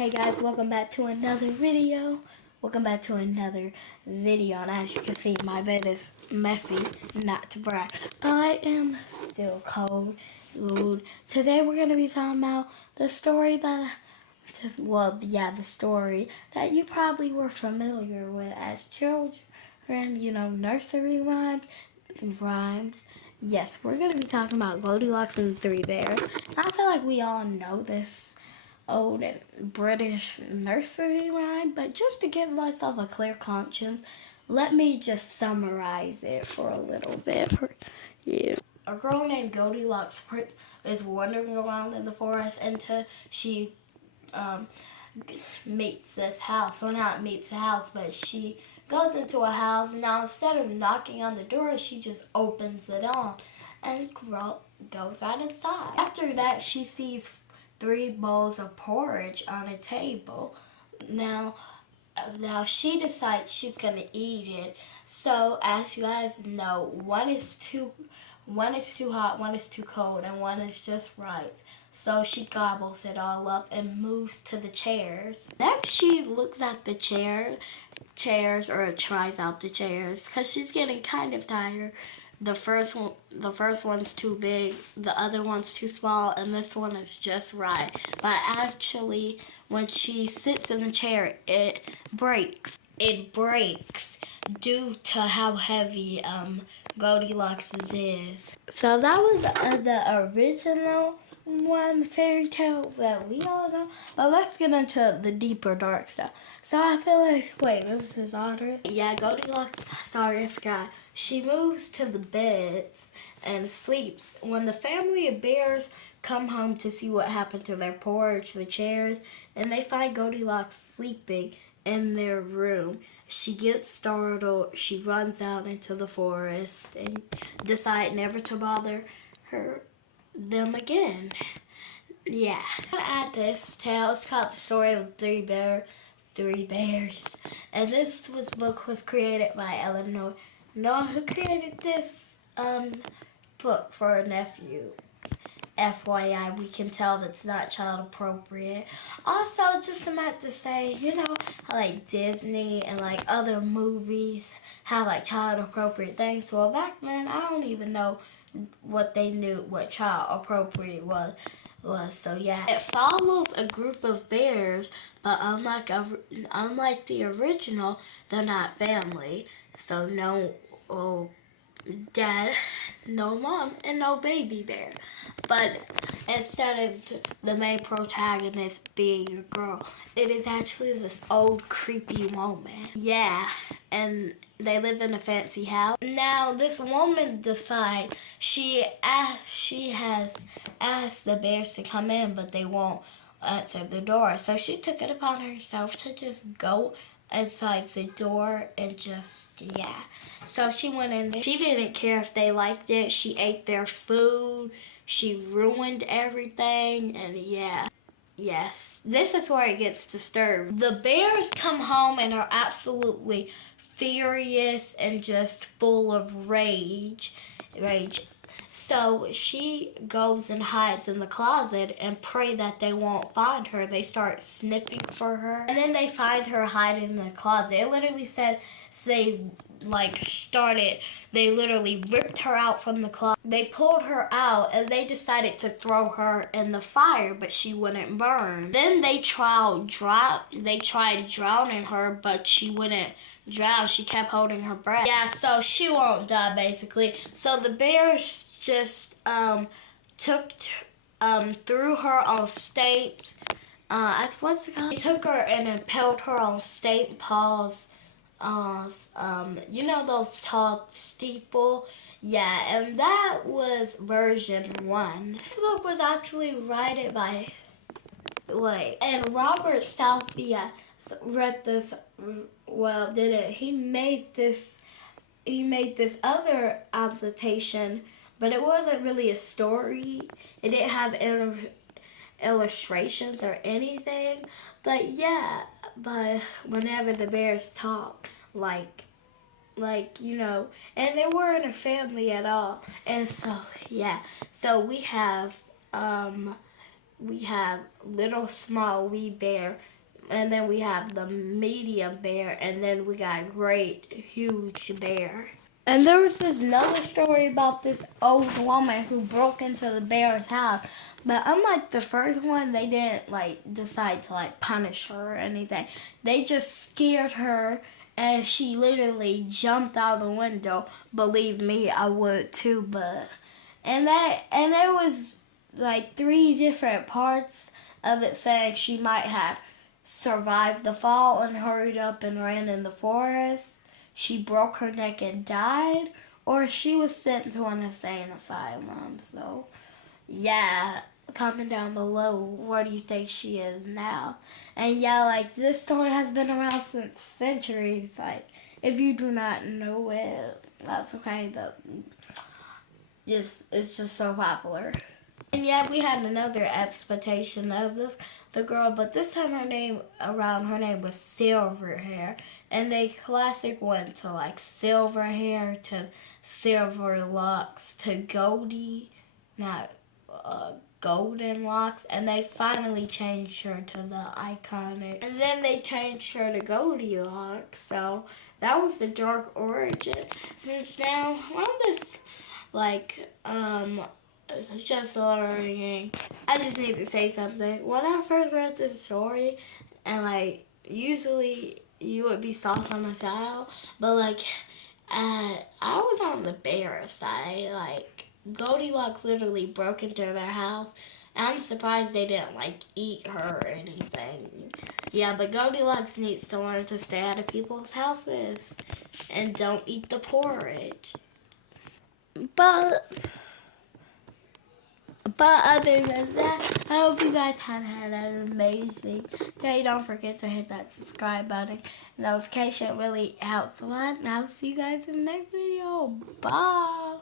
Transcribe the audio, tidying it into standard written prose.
Hey guys, welcome back to another video. And as you can see, my bed is messy, not to brag. I am still cold. Today we're going to be talking about the story that, the story that you probably were familiar with as children. Nursery rhymes. Yes, we're going to be talking about Goldilocks and the Three Bears. I feel like we all know this old British nursery rhyme, but just to give myself a clear conscience, let me just summarize it for a little bit for you. A girl named Goldilocks is wandering around in the forest until she meets this house. Well, not meets the house, but she goes into a house. Now, instead of knocking on the door, she just opens it on and goes right inside. After that, she sees 3 bowls of porridge on a table. Now she decides she's gonna eat it. So as you guys know, one is too hot, one is too cold, and one is just right. So she gobbles it all up and moves to the chairs. Next, she looks at the chairs, or tries out the chairs, because she's getting kind of tired. The first one's too big, the other one's too small, and this one is just right. But actually, when she sits in the chair, it breaks. It breaks due to how heavy Goldilocks is. So that was the original fairy tale that we all know. But let's get into the deeper dark stuff. So I feel like, wait, this is order. Yeah, Goldilocks, sorry, I forgot. She moves to the beds and sleeps. When the family of bears come home to see what happened to their porridge, the chairs, and they find Goldilocks sleeping in their room, she gets startled. She runs out into the forest and decides never to bother them again. Yeah. I'm gonna add this tale. It's called The Story of Three Bears. And this book was created by Eleanor. Noah, who created this book for her nephew. FYI, we can tell that's not child appropriate. Also, just about to say, how like Disney and like other movies have like child appropriate things. Well, back then, I don't even know what they knew what child appropriate was. So yeah, it follows a group of bears, but unlike the original, they're not family. So no dad, no mom, and no baby bear. But instead of the main protagonist being a girl, it is actually this old creepy woman. Yeah, and they live in a fancy house. Now this woman decides she has asked the bears to come in, but they won't answer the door. So she took it upon herself to just go inside the door and So she went in there. She didn't care if they liked it. She ate their food. She ruined everything, and yeah. Yes, this is where it gets disturbed. The bears come home and are absolutely furious and just full of rage. So she goes and hides in the closet and pray that they won't find her. They start sniffing for her, and then they find her hiding in the closet. It literally said they literally ripped her out from the closet. They pulled her out and they decided to throw her in the fire, but she wouldn't burn. Then they tried drowning her, but she wouldn't drown. She kept holding her breath. Yeah, so she won't die basically. So the bears just threw her on state. What's it called? They took her and impaled her on state paws. Those tall steeple? Yeah, and that was version 1. This book was actually written by, and Robert Southey read this, didn't he? He made this other adaptation, but it wasn't really a story. It didn't have illustrations or anything. But yeah, but whenever the bears talk, and they weren't a family at all. And so, yeah. So we have, we have little, small, wee bear, and then we have the medium bear, and then we got great, huge bear. And there was this another story about this old woman who broke into the bear's house. But unlike the first one, they didn't decide to punish her or anything. They just scared her and she literally jumped out the window. Believe me, I would too, but and it was three different parts of it saying she might have survived the fall and hurried up and ran in the forest, she broke her neck and died, or she was sent to an insane asylum. So, yeah, comment down below, where do you think she is now? And yeah, this story has been around since centuries. If you do not know it, that's okay, but it's just so popular. And yeah, we had another expectation of the girl, but this time her name was Silver Hair. And they classic went to Silver Hair to Silver Locks to Goldie, not Golden Locks. And they finally changed her to the iconic. And then they changed her to Goldilocks. So that was the dark origin. And now, on this, just learning. I just need to say something. When I first read this story, and usually you would be soft on the child, but I was on the bear side. Goldilocks literally broke into their house. I'm surprised they didn't eat her or anything. Yeah, but Goldilocks needs to learn to stay out of people's houses and don't eat the porridge. But other than that, I hope you guys have had an amazing day. Don't forget to hit that subscribe button. Notification really helps a lot. And I'll see you guys in the next video. Bye.